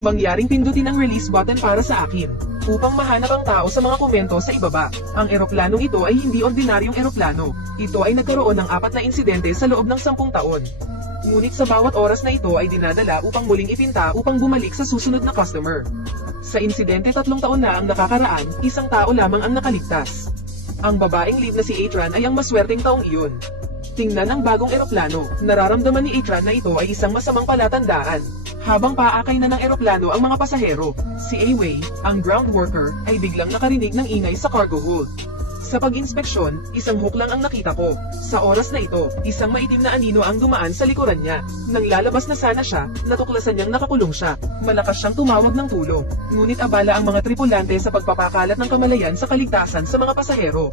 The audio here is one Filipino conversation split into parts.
Mangyaring pindutin ang release button para sa akin, upang mahanap ang tao sa mga komento sa ibaba. Ang eroplanong ito ay hindi ordinaryong eroplano. Ito ay nagkaroon ng 4 na insidente sa loob ng 10 taon. Ngunit sa bawat oras na ito ay dinadala upang muling ipinta upang bumalik sa susunod na customer. Sa insidente 3 taon na ang nakakaraan, 1 tao lamang ang nakaligtas. Ang babaeng lead na si Adrian ay ang maswerteng taong iyon. Tingnan ang bagong eroplano, nararamdaman ni Adrian na ito ay isang masamang palatandaan. Habang paakay na ng eroplano ang mga pasahero, si Away, ang ground worker, ay biglang nakarinig ng ingay sa cargo hold. Sa pag-inspeksyon, isang hook lang ang nakita ko. Sa oras na ito, isang maitim na anino ang dumaan sa likuran niya. Nang lalabas na sana siya, natuklasan niyang nakakulong siya. Malakas siyang tumawag ng tulong. Ngunit abala ang mga tripulante sa pagpapakalat ng kamalayan sa kaligtasan sa mga pasahero.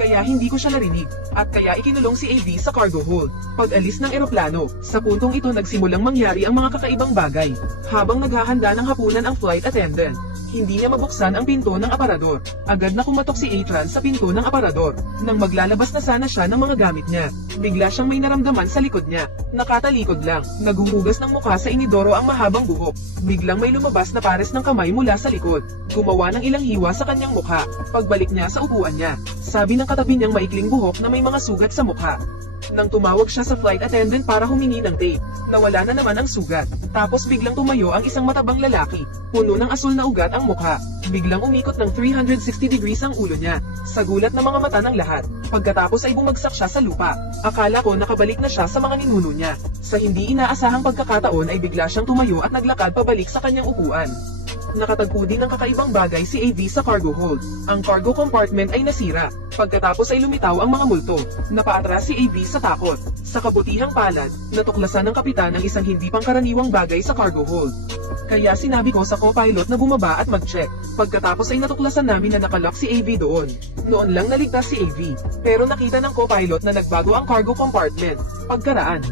Kaya hindi ko siya narinig, at kaya ikinulong si AV sa cargo hold. Pag-alis ng eroplano, sa puntong ito nagsimulang mangyari ang mga kakaibang bagay. Habang naghahanda ng hapunan ang flight attendant, hindi niya mabuksan ang pinto ng aparador. Agad na kumatok si Adrian sa pinto ng aparador. Nang maglalabas na sana siya ng mga gamit niya, bigla siyang may naramdaman sa likod niya. Nakatalikod lang, naghuhugas ng mukha sa inidoro ang mahabang buhok. Biglang may lumabas na pares ng kamay mula sa likod. Gumawa ng ilang hiwa sa kanyang mukha. Pagbalik niya sa upuan niya, sabi ng katabi niyang maikling buhok na may mga sugat sa mukha. Nang tumawag siya sa flight attendant para humingi ng tape, nawala na naman ang sugat. Tapos biglang tumayo ang isang matabang lalaki, puno ng asul na ugat ang mukha. Biglang umikot ng 360 degrees ang ulo niya, sa gulat ng mga mata ng lahat. Pagkatapos ay bumagsak siya sa lupa. Akala ko nakabalik na siya sa mga ninuno niya. Sa hindi inaasahang pagkakataon ay bigla siyang tumayo at naglakad pabalik sa kanyang upuan. Nakatagpo din ng kakaibang bagay si AV sa cargo hold. Ang cargo compartment ay nasira. Pagkatapos ay lumitaw ang mga multo. Napaatras si AV sa takot. Sa kaputihang palad, natuklasan ng kapitan ang isang hindi pangkaraniwang bagay sa cargo hold. Kaya sinabi ko sa co-pilot na bumaba at mag-check. Pagkatapos ay natuklasan namin na nakalock si AV doon. Noon lang naligtas si AV. Pero nakita ng co-pilot na nagbago ang cargo compartment. Pagkaraan,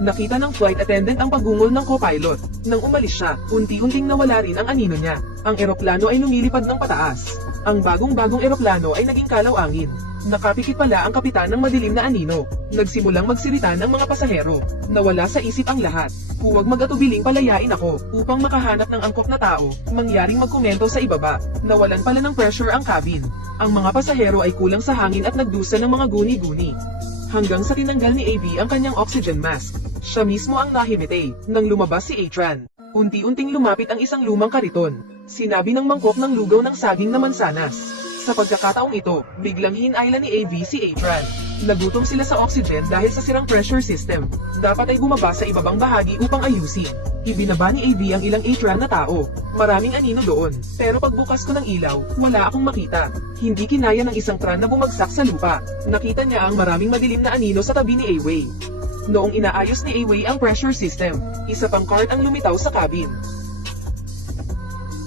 nakita ng flight attendant ang pagungol ng co-pilot. Nang umalis siya, unti-unting nawala rin ang anino niya. Ang eroplano ay lumilipad ng pataas. Ang bagong-bagong eroplano ay naging kalaw-angin. Nakapikit pala ang kapitan ng madilim na anino. Nagsimulang magsirita ng mga pasahero. Nawala sa isip ang lahat. Huwag mag-atubiling palayain ako, upang makahanap ng angkop na tao. Mangyaring magkomento sa ibaba. Nawalan pala ng pressure ang cabin. Ang mga pasahero ay kulang sa hangin at nagdusa ng mga guni-guni. Hanggang sa tinanggal ni AV ang kanyang oxygen mask. Siya mismo ang nahimite, nang lumabas si Adrian. Unti-unting lumapit ang isang lumang kariton. Sinabi ng mangkok ng lugaw ng saging na mansanas. Sa pagkakataong ito, biglang hinayla ni AV si Adrian. Nagutom sila sa oxygen dahil sa sirang pressure system. Dapat ay bumaba sa ibabang bahagi upang ayusin. Ibinaba ni AV ang ilang Adrian na tao. Maraming anino doon. Pero pagbukas ko ng ilaw, wala akong makita. Hindi kinaya ng isang tran na bumagsak sa lupa. Nakita niya ang maraming madilim na anino sa tabi ni Away. Noong inaayos ni Away ang pressure system, isa pang cart ang lumitaw sa cabin.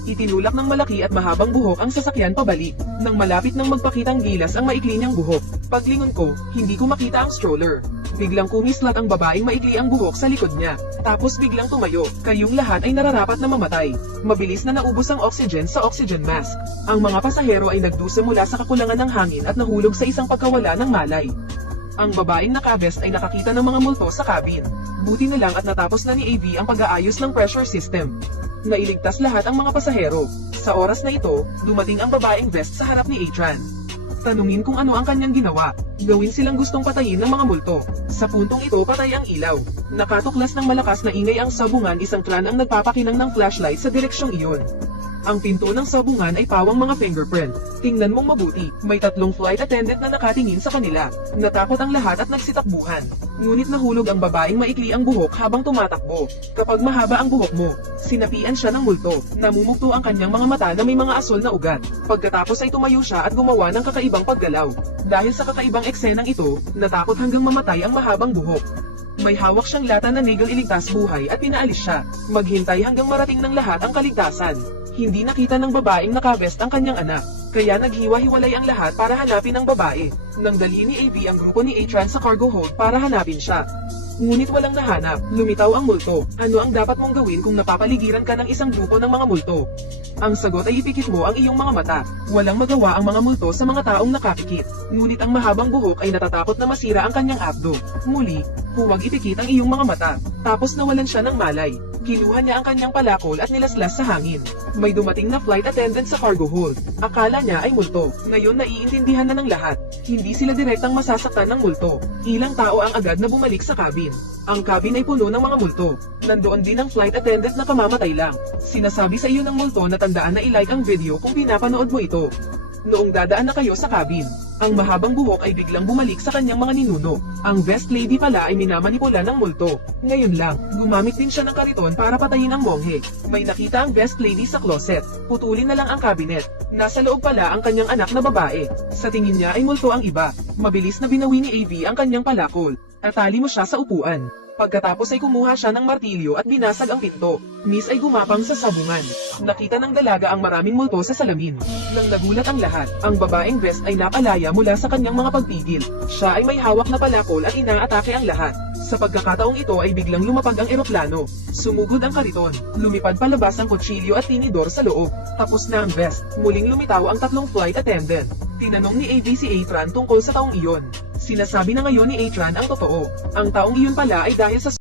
Itinulak ng malaki at mahabang buhok ang sasakyan pabalik. Nang malapit nang magpakitang gilas ang maikli niyang buhok, paglingon ko, hindi ko makita ang stroller. Biglang kumislat ang babaeng maikli ang buhok sa likod niya. Tapos biglang tumayo. Kayong lahat ay nararapat na mamatay. Mabilis na naubos ang oxygen sa oxygen mask. Ang mga pasahero ay nagdusa mula sa kakulangan ng hangin at nahulog sa isang pagkawala ng malay. Ang babaeng naka-vest ay nakakita ng mga multo sa cabin. Buti na lang at natapos na ni AV ang pag-aayos ng pressure system. Nailigtas lahat ang mga pasahero. Sa oras na ito, dumating ang babaeng vest sa harap ni Adrian. Tanungin kung ano ang kanyang ginawa. Gawin silang gustong patayin ng mga multo. Sa puntong ito patay ang ilaw. Nakatuklas ng malakas na ingay ang sabungan, isang tran ang nagpapakinang ng flashlight sa direksyong iyon. Ang pinto ng sabungan ay pawang mga fingerprint. Tingnan mong mabuti, may 3 flight attendant na nakatingin sa kanila. Natakot ang lahat at nagsitakbuhan. Ngunit nahulog ang babaeng maikli ang buhok habang tumatakbo. Kapag mahaba ang buhok mo, sinapian siya ng multo. Namumugto ang kanyang mga mata na may mga asul na ugat. Pagkatapos ay tumayo siya at gumawa ng kakaibang paggalaw. Dahil sa kakaibang eksenang ito, natakot hanggang mamatay ang mahabang buhok. May hawak siyang lata na nigel iligtas buhay at pinaalis siya. Maghintay hanggang marating ng lahat ang kaligtasan. Hindi nakita ng babaeng nakavest ang kanyang anak, kaya naghiwa-hiwalay ang lahat para hanapin ang babae. Nang dalhin ni AV ang grupo ni Adrian sa cargo hold para hanapin siya. Ngunit walang nahanap, lumitaw ang multo. Ano ang dapat mong gawin kung napapaligiran ka ng isang grupo ng mga multo? Ang sagot ay ipikit mo ang iyong mga mata. Walang magawa ang mga multo sa mga taong nakapikit. Ngunit ang mahabang buhok ay natatakot na masira ang kanyang abdo. Muli, huwag ipikit ang iyong mga mata. Tapos nawalan siya ng malay. Kinuha niya ang kanyang palakol at nilaslas sa hangin. May dumating na flight attendant sa cargo hold. Akala niya ay multo. Ngayon naiintindihan na ng lahat. Hindi sila direktang masasaktan ng multo. Ilang tao ang agad na bumalik sa cabin. Ang cabin ay puno ng mga multo. Nandoon din ang flight attendant na kamamatay lang. Sinasabi sa iyo ng multo na tandaan na i-like ang video kung pinapanood mo ito. Noong dadaan na kayo sa cabin, ang mahabang buhok ay biglang bumalik sa kanyang mga ninuno. Ang best lady pala ay minamanipula ng multo. Ngayon lang, gumamit din siya ng kariton para patayin ang monghe. May nakita ang best lady sa closet. Putulin na lang ang cabinet. Nasa loob pala ang kanyang anak na babae. Sa tingin niya ay multo ang iba. Mabilis na binawi ni AV ang kanyang palakol. Atali mo siya sa upuan. Pagkatapos ay kumuha siya ng martilyo at binasag ang pinto. Miss ay gumapang sa sabungan. Nakita ng dalaga ang maraming multo sa salamin. Nang nagulat ang lahat, ang babaeng best ay napalaya mula sa kanyang mga pagpigil. Siya ay may hawak na palakol at inaatake ang lahat. Sa pagkakataong ito ay biglang lumapag ang eroplano. Sumugod ang kariton. Lumipad palabas ang kutsilyo at tinidor sa loob. Tapos na ang best. Muling lumitaw ang tatlong flight attendant. Tinanong ni AV si Atran tungkol sa taong iyon. Sinasabi na ngayon ni Atran ang totoo. Ang taong iyon pala ay dahil sa